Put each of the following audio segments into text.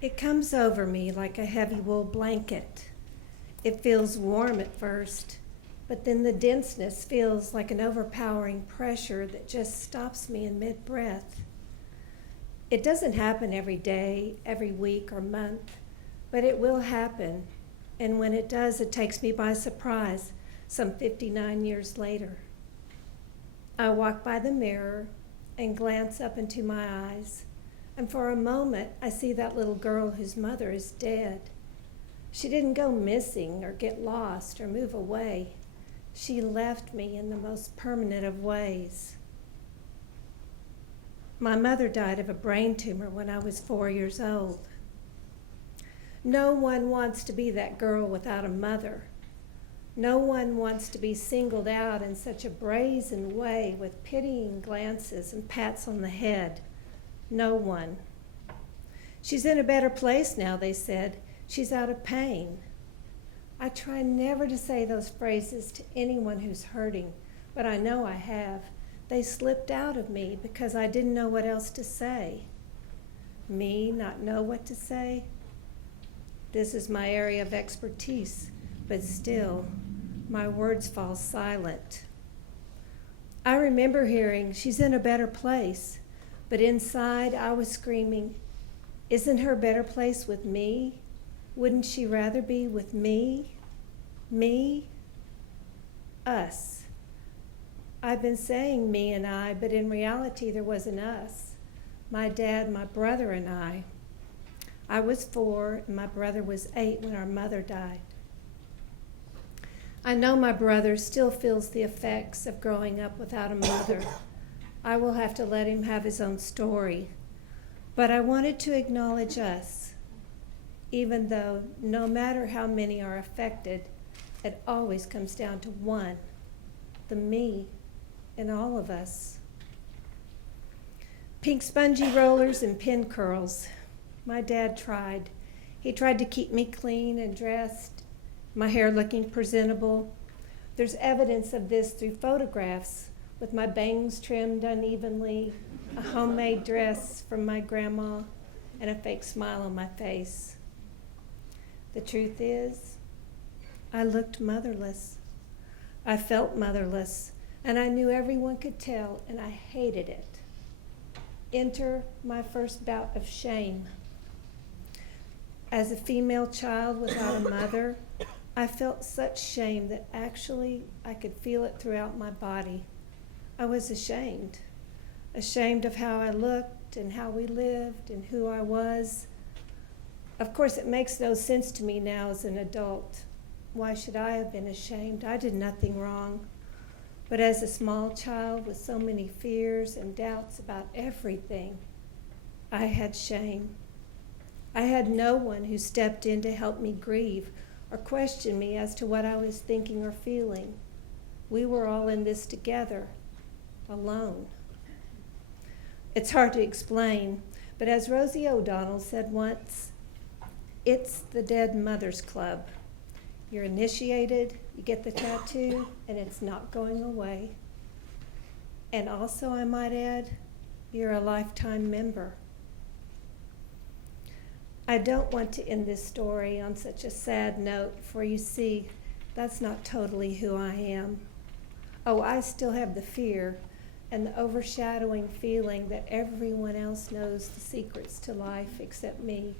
It comes over me like a heavy wool blanket. It feels warm at first, but then the denseness feels like an overpowering pressure that just stops me in mid-breath. It doesn't happen every day, every week or month, but it will happen, and when it does, it takes me by surprise some 59 years later. I walk by the mirror and glance up into my eyes, and for a moment I see that little girl whose mother is dead. She didn't go missing or get lost or move away. She left me in the most permanent of ways. My mother died of a brain tumor when I was 4 years old. No one wants to be that girl without a mother. No one wants to be singled out in such a brazen way with pitying glances and pats on the head. No one. She's in a better place now, they said. She's out of pain. I try never to say those phrases to anyone who's hurting, but I know I have. They slipped out of me because I didn't know what else to say. Me not know what to say? This is my area of expertise, but still, my words fall silent. I remember hearing, she's in a better place, but inside I was screaming, isn't her better place with me? Wouldn't she rather be with me? Me? Us. I've been saying me and I, but in reality there was an us. My dad, my brother, and I. I was 4 and my brother was 8 when our mother died. I know my brother still feels the effects of growing up without a mother. I will have to let him have his own story. But I wanted to acknowledge us, even though no matter how many are affected, it always comes down to one, the me in all of us. Pink spongy rollers and pin curls. My dad tried. He tried to keep me clean and dressed, my hair looking presentable. There's evidence of this through photographs with my bangs trimmed unevenly, a homemade dress from my grandma, and a fake smile on my face. The truth is, I looked motherless. I felt motherless, and I knew everyone could tell, and I hated it. Enter my first bout of shame. As a female child without a mother, I felt such shame that actually I could feel it throughout my body. I was ashamed of how I looked and how we lived and who I was. Of course, it makes no sense to me now as an adult. Why should I have been ashamed? I did nothing wrong. But as a small child with so many fears and doubts about everything, I had shame. I had no one who stepped in to help me grieve or question me as to what I was thinking or feeling. We were all in this together, alone. It's hard to explain, but as Rosie O'Donnell said once, it's the Dead Mothers Club. You're initiated, you get the tattoo, and it's not going away. And also, I might add, you're a lifetime member. I don't want to end this story on such a sad note, for you see, that's not totally who I am. Oh, I still have the fear and the overshadowing feeling that everyone else knows the secrets to life except me.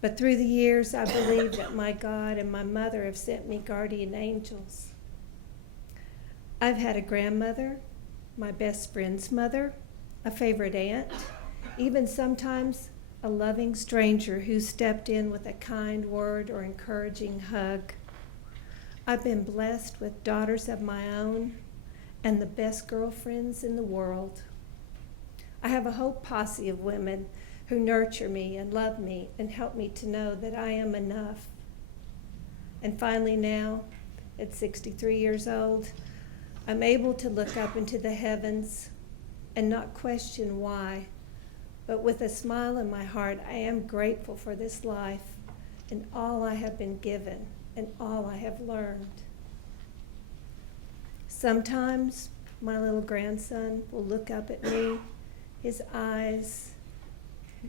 But through the years, I believe that my God and my mother have sent me guardian angels. I've had a grandmother, my best friend's mother, a favorite aunt, even sometimes a loving stranger who stepped in with a kind word or encouraging hug. I've been blessed with daughters of my own and the best girlfriends in the world. I have a whole posse of women who nurture me and love me and help me to know that I am enough. And finally now, at 63 years old, I'm able to look up into the heavens and not question why, but with a smile in my heart, I am grateful for this life and all I have been given and all I have learned. Sometimes my little grandson will look up at me, his eyes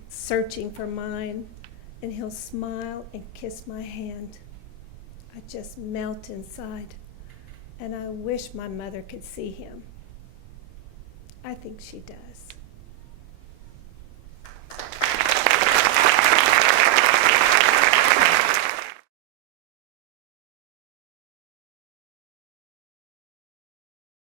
searching for mine, and he'll smile and kiss my hand. I just melt inside, and I wish my mother could see him. I think she does.